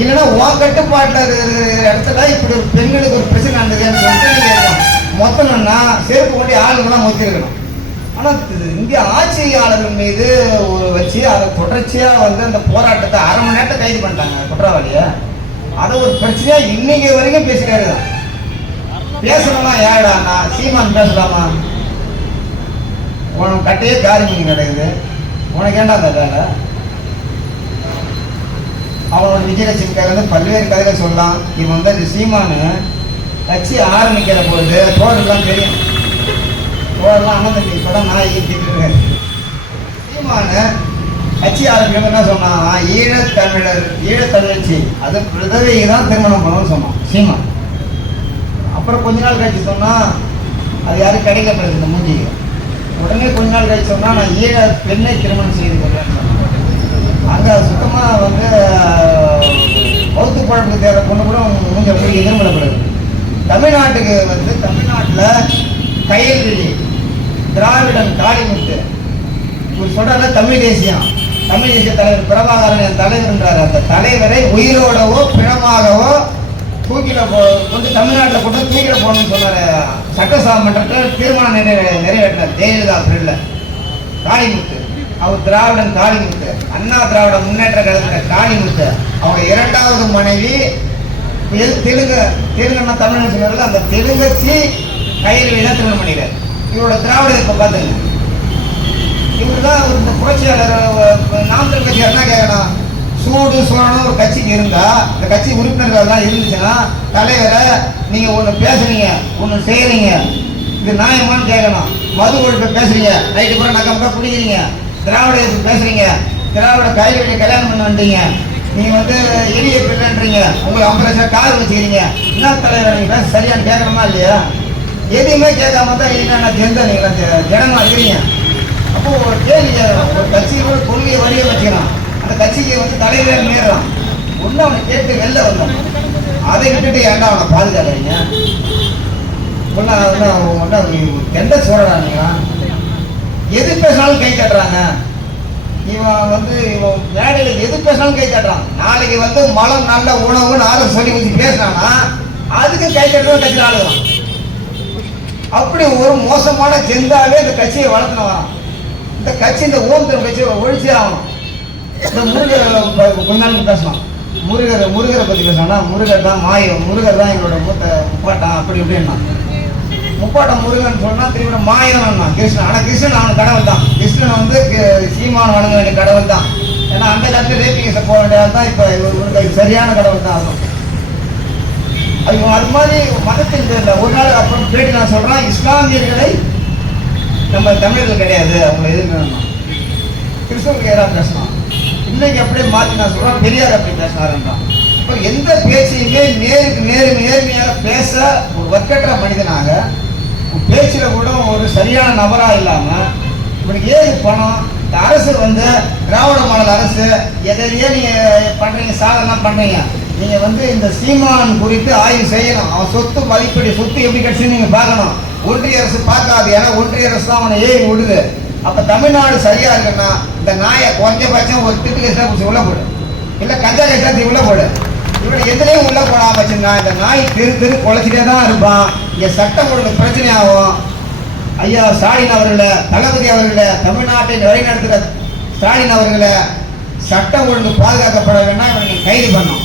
இல்லைன்னா உன் கட்டுப்பாட்டில் இருக்கிற இடத்துல இப்படி ஒரு பெண்களுக்கு ஒரு பிரச்சனை நடந்ததுன்னு சொல்லிட்டு நீங்க மொத்தம்னா செருப்பு கொண்டு ஆளுநர்லாம் மொத்திருக்கணும். ஆனால் இந்திய ஆட்சியாளர்கள் மீது ஒரு வச்சு அதை தொடர்ச்சியாக வந்து அந்த போராட்டத்தை அரை மணி நேரத்தை கைது பண்ணிட்டாங்க. குற்றவாளியை. அதை ஒரு பிரச்சனையா இன்னைக்கு வரைக்கும் பேசுறாரு பேசணும்னா பேசணுமா ஏடா நான் சீமான் பேசலாமா? உனக்கு கட்டையே காரி மீன் உனக்கு ஏண்டா அந்த வேலை? அவனோட விஜயலட்சுமிக்காக வந்து பல்வேறு கதைகள் சொல்லலாம் இவன் வந்து சீமானு கட்சி ஆரம்பிக்கிற பொழுது தோழெல்லாம் தெரியும். தோழெல்லாம் அண்ணன் தம்பி நான் ஈட்டிட்டு சீமானு கட்சி என்ன சொன்னான் ஈழத்தமிழர் ஈழத்தமிழ்ச்சி அது விதவையை தான் திருமணம் பண்ணணும்னு சொன்னான் சீமா. அப்புறம் கொஞ்ச நாள் கழிச்சு சொன்னால் அது யாரும் கிடைக்கப்படுது இந்த மூஞ்சி உடனே கொஞ்ச நாள் கழிச்சு சொன்னால் நான் ஈழ பெண்ணை திருமணம் செய்து கொள்றேன்னு அங்கே சுத்தமாக வந்து பௌத்த குழம்புக்கு தேவை பொண்ணு கூட மூஞ்ச அப்படி எதிர்மலப்படுது தமிழ்நாட்டுக்கு வந்து தமிழ்நாட்டில் கையெழுதி திராவிடன் காளிமுத்து இவர் சொல்கிறாங்க தமிழ் தேசியம். தமிழ் இயக்க தலைவர் பிரபாகரன் என் தலைவர்ன்றார் அந்த தலைவரை உயிரோடவோ பிணமாகவோ தூக்கில போ கொண்டு தமிழ்நாட்டில் கொண்டு தூக்கில போகணும்னு சொன்னார். சட்டசபமன்றத்தில் தீர்மானம் நிறைவே நிறைவேற்றினார். ஜெயலலிதா பிரில்ல காளிமுத்து. அவர் திராவிடன் காளிமுத்து. அண்ணா திராவிட முன்னேற்ற கழகத்துல காளிமுத்து. அவங்க இரண்டாவது மனைவி தெலுங்கு தெலுங்குன்னா தமிழ்னு சொன்னார்கள் அந்த தெலுங்கச்சி கையில் தான் திருமணம் பண்ணிக்கிறார் இவரோட திராவிட இப்போ பார்த்துங்க. இவர் தான் இந்த புரட்சியாளர் நாமக்கல் கட்சி என்ன கேட்கணும் சூடு சோழனும் ஒரு கட்சிக்கு இருந்தா இந்த கட்சி உறுப்பினர்கள் எல்லாம் இருந்துச்சுன்னா தலைவரை நீங்க ஒண்ணு பேசுறீங்க ஒண்ணு செய்யறீங்க. இது நியாயமான்னு கேட்கணும். மது ஒழிப்பு பேசுறீங்க. நைட்டு பூரா நக்கம் கூட குடிக்கிறீங்க. திராவிட எதிர்ப்பு பேசுறீங்க. திராவிட கைவிட கல்யாணம் பண்ண வந்தீங்க நீங்க வந்து எளிய பிள்ளைன்றீங்க உங்களுக்கு ஐம்பது லட்சம் கார் வச்சுக்கிறீங்க. என்ன தலைவர் நீங்க பேச சரியான்னு கேட்கணுமா இல்லையா? எதுவுமே கேட்காம தான் என்ன எந்த நீங்க ஜனமா இருக்கிறீங்க அப்போ ஒரு கேள்வி கேட்கலாம். ஒரு கட்சியோட கொள்கையை வரிய வச்சுக்கிறான் அந்த கட்சிக்கு வந்து தலைவர் நேரம் ஒண்ணு அவனை கேட்டு வெளில வந்தான் அதை விட்டுட்டு ஏன்டா அவனை பாதுகாக்கிறீங்க? ஒன்னா ஒன்னா எந்த சோழடானீங்க எது பேசினாலும் கை தட்டுறாங்க இவன் வந்து இவன் மேடையில் எது பேசினாலும் கை தட்டுறான் நாளைக்கு வந்து மலம் நல்ல உணவுன்னு ஆறு சொல்லி வச்சு பேசினானா அதுக்கு கை தட்டுறது கட்சி ஆளுதான் அப்படி ஒரு மோசமான ஜெந்தாவே இந்த கட்சியை வளர்த்துனவான். இந்த கட்சி இந்த ஓம் ஒழிச்சே ஆகணும். இந்த முருகர் கொஞ்ச நாள் பேசலாம். முருகர் முருகரை பற்றி பேசணும்னா முருகர் தான் மாயம் முருகர் தான் எங்களோட மூத்த முப்பாட்டம் அப்படி இப்படின்னா. முப்பாட்டம் முருகன் சொன்னால் திரும்ப மாயம்னா கிருஷ்ணன். ஆனால் கிருஷ்ணன் அவனுக்கு கடவுள் தான். கிருஷ்ணன் வந்து சீமான் வணங்க வேண்டிய கடவுள் தான். ஏன்னா அந்த காலத்தில் ரேப்பிங்ஸை போக வேண்டியது தான் இப்போ இவருக்கு சரியான கடவுள் தான். அதுவும் அது அது மாதிரி மதத்தின் பேர்ல ஒரு நாள் அப்புறம் கேட்டு நான் சொல்றேன். இஸ்லாமியர்களை நம்ம தமிழர்கள் கிடையாது அவங்களை எதிர்க்கணும்? கிறிஸ்தவர்கள் எதிராக பேசணும் இன்னைக்கு அப்படியே மாற்றி நான் சொல்றேன் பெரியார் அப்படி பேசினாருன்றான் இப்போ எந்த பேச்சையுமே நேருக்கு நேரு நேர்மையாக பேச ஒரு வர்க்கற்ற மனிதனாக பேச்சில் கூட ஒரு சரியான நபராக இல்லாமல் இவனுக்கு ஏது பணம்? இந்த அரசு வந்து திராவிட மாடல் அரசு எதையே நீங்கள் பண்ணுறீங்க சாதனை பண்ணுறீங்க நீங்கள் வந்து இந்த சீமான் குறித்து ஆய்வு செய்யணும். அவன் சொத்து மதிப்பீடு சொத்து எப்படி கிடைச்சு நீங்கள் பார்க்கணும். ஒன்றிய அரசு பார்க்காது. ஏன்னா ஒன்றிய அரசு தான் அவனை ஏன் விடுது. அப்போ தமிழ்நாடு சரியா இருக்குன்னா இந்த நாயை குறைஞ்சபட்சம் ஒரு திட்டு கஷ்டம் பிடிச்சி உள்ள போடு. இல்லை கஞ்சா கஷ்டத்தை உள்ள போடு. இவனை எதுலேயும் உள்ள போடாமல் வச்சுருந்தா இந்த நாய் தெரு தெரு குலைச்சிட்டே தான் இருப்பான். இங்கே சட்டம் ஒழுங்கு பிரச்சனை ஆகும் ஐயா ஸ்டாலின் அவர்களை தளபதி அவர்களை தமிழ்நாட்டை வழிநடத்துகிற ஸ்டாலின் அவர்களை சட்டம் ஒழுங்கு பாதுகாக்கப்பட வேண்டாம் இவனை கைது பண்ணும்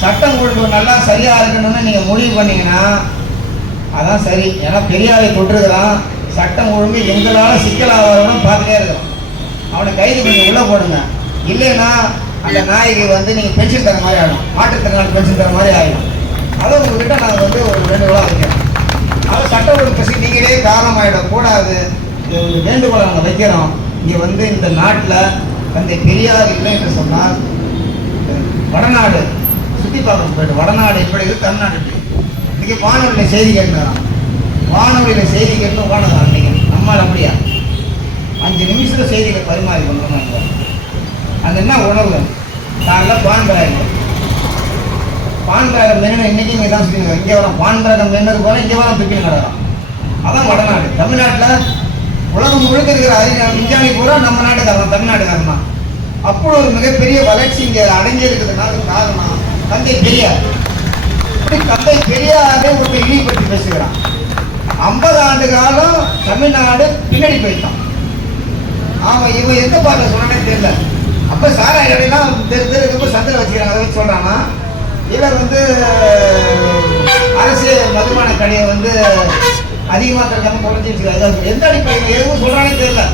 சட்டம் ஒழுங்கு நல்லா சரியாக இருக்கணும்னு நீங்கள் முடிவு பண்ணீங்கன்னா அதான் சரி. ஏன்னா பெரியாரை தொட்டிருக்கிறான் சட்டம் ஒழுங்கு எங்களால் சிக்கலாக பார்த்துட்டே இருக்கிறோம் அவனை கைது பண்ணி உள்ளே போடுங்க. இல்லைன்னா அந்த நாய்க்கு வந்து நீங்கள் பென்ஷன் தர மாதிரி ஆகிடும் மாற்றுத்திறனாளி பென்ஷன் தர மாதிரி ஆகிடும் அதை உங்ககிட்ட நான் வந்து ஒரு வேண்டுகோளாக வைக்கிறேன். அதை சட்ட ஒழுங்கு பிரச்சனை நீங்களே காரணமாயிடக் கூடாது. வேண்டுகோளை நாங்கள் வைக்கிறோம். இங்கே வந்து இந்த நாட்டில் தந்தை பெரியார் இல்லை என்று சொன்னால் வடநாடு சுற்றி பார்க்க போயிட்டு வடநாடு எப்படி இருக்குது தமிழ்நாடு எப்படி இங்கே இன்னைக்கு வானொலியில் செய்தி கேட்டுறான் வானொலியில் செய்தி கேட்டு வானதான் அன்னைக்கு நம்மால் அப்படியா அஞ்சு நிமிஷத்தில் செய்திகளை பரிமாறி கொண்டு இங்க? அது என்ன உணவு காலைல பான்பராயம் பான்பராயம் மென்னு இன்னைக்கு இங்கே தான் சொல்லுங்க இங்கே வரோம் பான்பராயம் மென்னது போல? இங்கே வரோம் பிக்கில் கிடக்கலாம் அதான் வடநாடு. தமிழ்நாட்டில் உலகம் முழுக்க இருக்கிற அறிஞர் விஞ்ஞானி பூரா நம்ம நாட்டுக்காரன் தமிழ்நாட்டுக்காரன். தான் அப்படி ஒரு மிகப்பெரிய வளர்ச்சி இங்கே அடங்கி இருக்கிறதுனால காரணம் தந்தை பெரியார். இப்படி தந்தை பெரியாரை ஒரு பற்றி பேசுகிறான். ஐம்பது ஆண்டு காலம் தமிழ்நாடு பின்னாடி போயிட்டான். அவன் இவன் எந்த பாட்டில் சொன்னானே தெரியல. அப்போ சாரா கடையெல்லாம் தெரு தெரு ரொம்ப சந்தையில் வச்சுக்கிறாங்க. அதை வச்சு சொல்கிறான்னா இவர் வந்து அரசு மதுமான கடையை வந்து அதிகமாக தரக்காம குறைஞ்சி வச்சுக்கிறாங்க எந்த அடிப்படையில் எதுவும் சொல்கிறானே தெரியல.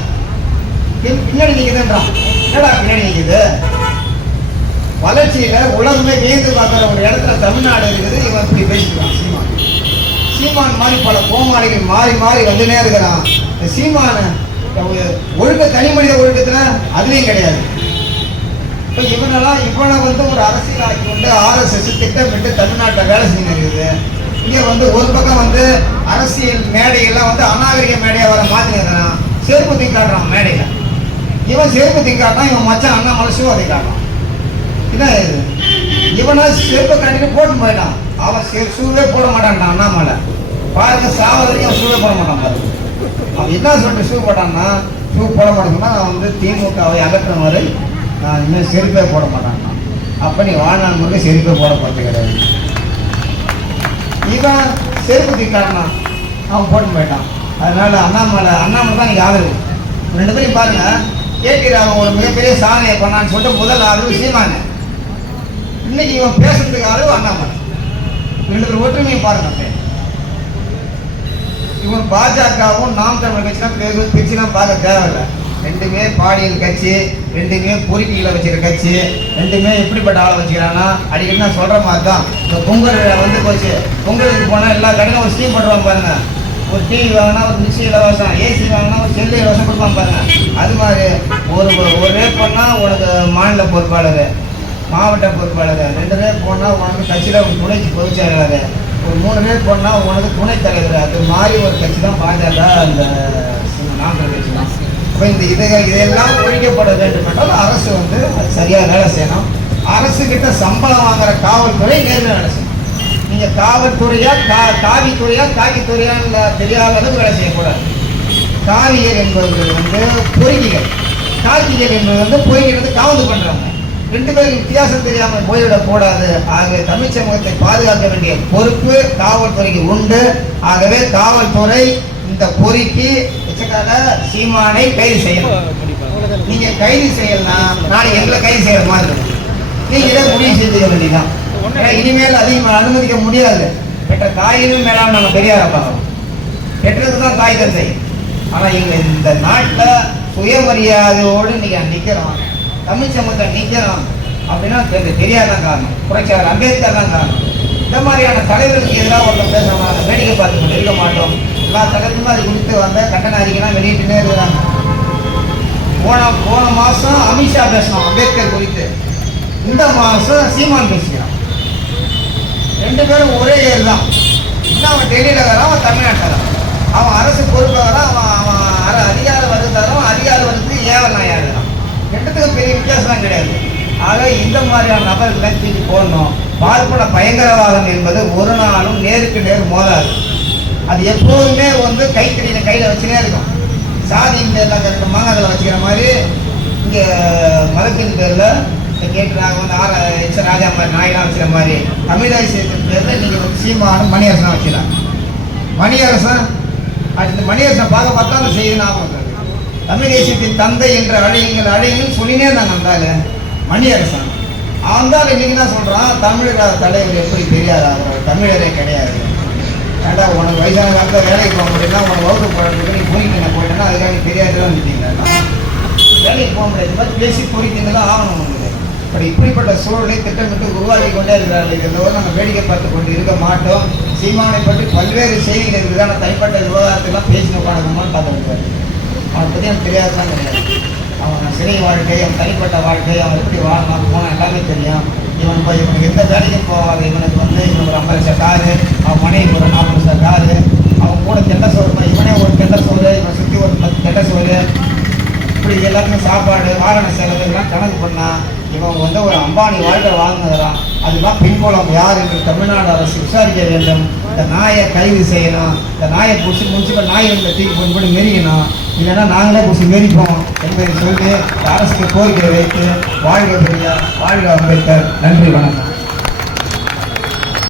பின்னாடி நிற்குதுன்றான் என்னடா பின்னாடி நிற்குது வளர்ச்சியில உலகமே ஏந்து பார்க்குற ஒரு இடத்துல தமிழ்நாடு இருக்குது இவன் இப்படி பேசிக்கிறான். சீமான். சீமான் மாதிரி பல கோமாளிகள் மாறி மாறி வந்துனே இருக்கிறான். இந்த சீமான ஒழுக்க தனி மனித ஒழுக்கத்துல அதுலேயும் கிடையாது. இப்போ இவனெல்லாம் இவனை வந்து ஒரு அரசியலாக்கி கொண்டு ஆர்எஸ்எஸ் திட்டமிட்டு தமிழ்நாட்டில் வேலை செஞ்சுருக்குது இங்கே வந்து ஒரு பக்கம் வந்து அரசியல் மேடையெல்லாம் வந்து அநாகரிக மேடையாக வர மாற்றிருக்கிறான் செருப்பு திங்காடுறான் மேடையில். இவன் செருப்பு திங்காட்டான் இவன் மச்சான் அண்ணா மனசும் அதை காட்டுறான். என்ன இவனா செருப்பை கட்டிட்டு போட்டு போயிட்டான். அவன் செ- ஷூவே போட மாட்டான்டான் அண்ணாமலை. பாருங்க சாவதற்கு அவன் ஷூவே போட மாட்டான் பாருங்க அவன் என்ன சொல்லிட்டு ஷூ போட்டான்னா ஷூ போட மாட்டேங்கன்னா அவன் வந்து திமுகவை அகற்ற மாதிரி நான் இனிமேல் செருப்பே போட மாட்டான்னா அப்போ நீ வாழ்நாள் முழுக்க செருப்பே போட கிடையாது. இவன் செருப்பு தூக்காட்டினான் அவன் போட்டு போயிட்டான். அதனால அண்ணாமலை அண்ணாமலை தான் இங்கே ஆளுது ரெண்டு பேரையும் பாருங்க. கேட்கிறாங்க அவன் ஒரு மிகப்பெரிய சாதனையை பண்ணான்னு சொல்லிட்டு முதல் ஆறு சீமானு. இன்னைக்கு இவன் பேசுறதுக்கு ஆளு அண்ணாமலை. ரெண்டு பேர் ஒற்றுமையை பாருங்க இவன் பாஜகவும் நாம் தமிழ் கட்சிலாம் பேரு பிரிச்சுலாம் பார்க்க தேவையில்லை. ரெண்டுமே பாடியல் கட்சி ரெண்டுமே பொறுக்கிகளை வச்சுக்கிற கட்சி ரெண்டுமே எப்படிப்பட்ட ஆளை வச்சுக்கிறான்னா அடிக்கடி நான் சொல்கிற மாதிரி தான் இந்த பொங்கல் வந்து போச்சு. பொங்கலுக்கு போனால் எல்லா கடையிலும் ஒரு ஸ்டீம் பண்ணுவாங்க பாருங்க. ஒரு டிவி வாங்கினா ஒரு மிக்சி இலவசம் ஏசி வாங்கினா ஒரு செல்லு இலவசம் கொடுப்பாங்க பாருங்க. அது மாதிரி ஒரு ஒரு ரேட் பண்ணால் உனக்கு மாநில பொறுப்பாளர். மாவட்ட பொறுப்பாளர் ரெண்டு பேர் போனால் உனக்கு கட்சியில் துணை பொதுச் செயலாளர் ஒரு மூணு பேர் போனால் உனக்கு துணைத் தலைவர் அது மாதிரி ஒரு கட்சி தான் பாஜக அந்த நாங்கள் கட்சி தான். அப்போ இந்த இதை இதெல்லாம் ஒழிக்கப்பட வேண்டும் என்றால் அரசு வந்து அது சரியாக வேலை செய்யணும். அரசு கிட்ட சம்பளம் வாங்குற காவல்துறை நேர்மையாக வேலை செய்யணும். நீங்கள் காவல்துறையா கா காவித்துறையா காக்கித்துறையான்னு தெரியாத அளவுக்கு வேலை செய்யக்கூடாது. காவியர் என்பது வந்து பொறுக்கிகள் காவியர் என்பது வந்து பொய்கிறது காவல் பண்ணுறாங்க ரெண்டு வித்தியாசம் தெரியாமல் போய்விடக் கூடாது ஆகவே தமிழ் சமூகத்தை பாதுகாக்க வேண்டிய பொறுப்பு காவல்துறைக்கு உண்டு. ஆகவே காவல்துறை இந்த பொறிக்கு சீமானை கைது செய்யணும். நீங்க கைது செய்யலாம் நாளைக்கு எங்களை கைது செய்யற மாதிரி இருக்கும். நீங்களே முடிவு செய்து வேண்டியதான் இனிமேல் அதிகமாக அனுமதிக்க முடியாது. பெற்ற தாயினும் மேலாம் நம்ம பெரியார பார்க்கணும். பெற்றது தான் தாய் தந்தை. ஆனா இங்க இந்த நாட்டில் சுயமரியாதையோடு இன்னைக்கு நிக்கிறோம். தமிழ் சமூகத்தை நிக்கிறோம் அப்படின்னா எனக்கு தெரியாதான் காரணம். புரட்சியாளர் அம்பேத்கர் தான் காரணம். இந்த மாதிரியான தலைவர்களுக்கு எதிராக ஒருத்தர் பேசணும் அதை வேடிக்கை பார்த்து கொண்டு இருக்க மாட்டோம். எல்லா தலைவருக்கும் அது குறித்து வந்த கட்டண அறிக்கைலாம் வெளியிட்டுனே இருக்கிறாங்க. போன போன மாதம் அமித்ஷா பேசணும் அம்பேத்கர் குறித்து. இந்த மாதம் சீமான் பேசுகிறான் ரெண்டு பேரும் ஒரே ஏர் தான். இன்னும் அவன் டெல்லியில் வரான் அவன் தமிழ்நாட்டில் வரான் அவன் அரசு பொறுப்பில் வரான் அவன் அவன் அர- அதிகார வருதாரோ அதிகார வருது ஏவல் நான் ஏறுறான் ரெண்டுத்துக்கும் பெரிய வித்தியாசம் கிடையாது. ஆக இந்த மாதிரியான நபர்கள்லாம் தூக்கி போடணும். பார்ப்பன பயங்கரவாதம் என்பது ஒரு நாளும் நேருக்கு நேர் மோதாது. அது எப்போதுமே வந்து கைத்தறியில கையில் வச்சுனே இருக்கும். சாதியின் பேரில் கட்டமாக அதில் வச்சுக்கிற மாதிரி இங்கே மதத்தின் பேரில் கேட்டு நாங்கள் வந்து ஆர எச்ச ராஜா மாதிரி நாயெல்லாம் வச்சுக்கிற மாதிரி தமிழ் பேரில் நீங்கள் வந்து சீமானும் மணியரசனாக வச்சுக்கலாம். மணியரசன் அடுத்து மணியரசனை பார்க்க பார்த்தா அந்த செய்தி ஞாபகம் தமிழ் தேசியத்தின் தந்தை என்ற அழையுங்கள் அழையுங்கள் சொல்லினே இருந்தாங்க அந்த மணி அரசன் அவன் தான் இன்னைக்கு தான் சொல்கிறான் தமிழக தலைவர் எப்படி தெரியாது? அவர் தமிழரே கிடையாது. ஏண்டா உனக்கு வயசான காலத்தில் வேலைக்கு போக முடியும்னா உனக்கு வகுப்பு போகிறதுக்கு நீ பொறிக்கின போயிட்டேன்னா அதுக்காக நீ தெரியாதுன்னு நினைக்கிறீங்களா வேலைக்கு போக முடியாது. மாதிரி பேசி பொறிக்கின்னு தான் ஆகணும் உங்களுக்கு பட் இப்படிப்பட்ட சூழலை திட்டமிட்டு உருவாக்கி கொண்டே இருக்கிறார்கள். இதோடு நாங்கள் வேடிக்கை பார்த்து கொண்டு இருக்க மாட்டோம். சீமானை பற்றி பல்வேறு செய்திகள் இருக்குது ஆனால் தனிப்பட்ட விவகாரத்தெல்லாம் பேசி உட்காந்துக்கணும்னு பார்த்துருக்காரு அவனை பற்றி எனக்கு தெரியாதுதான் கிடையாது அவன் சிறை வாழ்க்கை அவன் தனிப்பட்ட வாழ்க்கை அவன் எப்படி வாழணும் போனால் எல்லாமே தெரியும். இவன் இப்போ இவனுக்கு எந்த வேலைக்கும் போகாது. இவனுக்கு வந்து இவன் ஒரு ஐம்பது லட்சம் காரு அவன் மனைவி ஒரு நாற்பது லட்சம் காரு. அவன் கூட கெட்ட சோறு இவனே ஒரு கெட்ட சோறு இவனை சுற்றி ஒரு பத்து சோறு. இப்படி இது எல்லாத்துக்கும் சாப்பாடு வாரண செலவு இதெல்லாம் கணக்கு பண்ணால் இவன் வந்து ஒரு அம்பானி வாழ்க்கை வாழ்ந்ததுதான் அதுதான் பின்புலம் யார் என்று தமிழ்நாடு அரசு விசாரிக்க வேண்டும். இந்த நாயை கைது செய்யணும். இந்த நாயை பிடிச்சி முன்சிபல் நாய் இந்த தூக்கி கொண்டு போய் இல்லைன்னா நாங்களே பிடிச்சி மெரிப்போம் என்பதை சொல்லி அரசுக்கு கோரிக்கை வைத்து வாழ்க பெரியார் வாழ்க அம்பேத்கர். நன்றி வணக்கம்.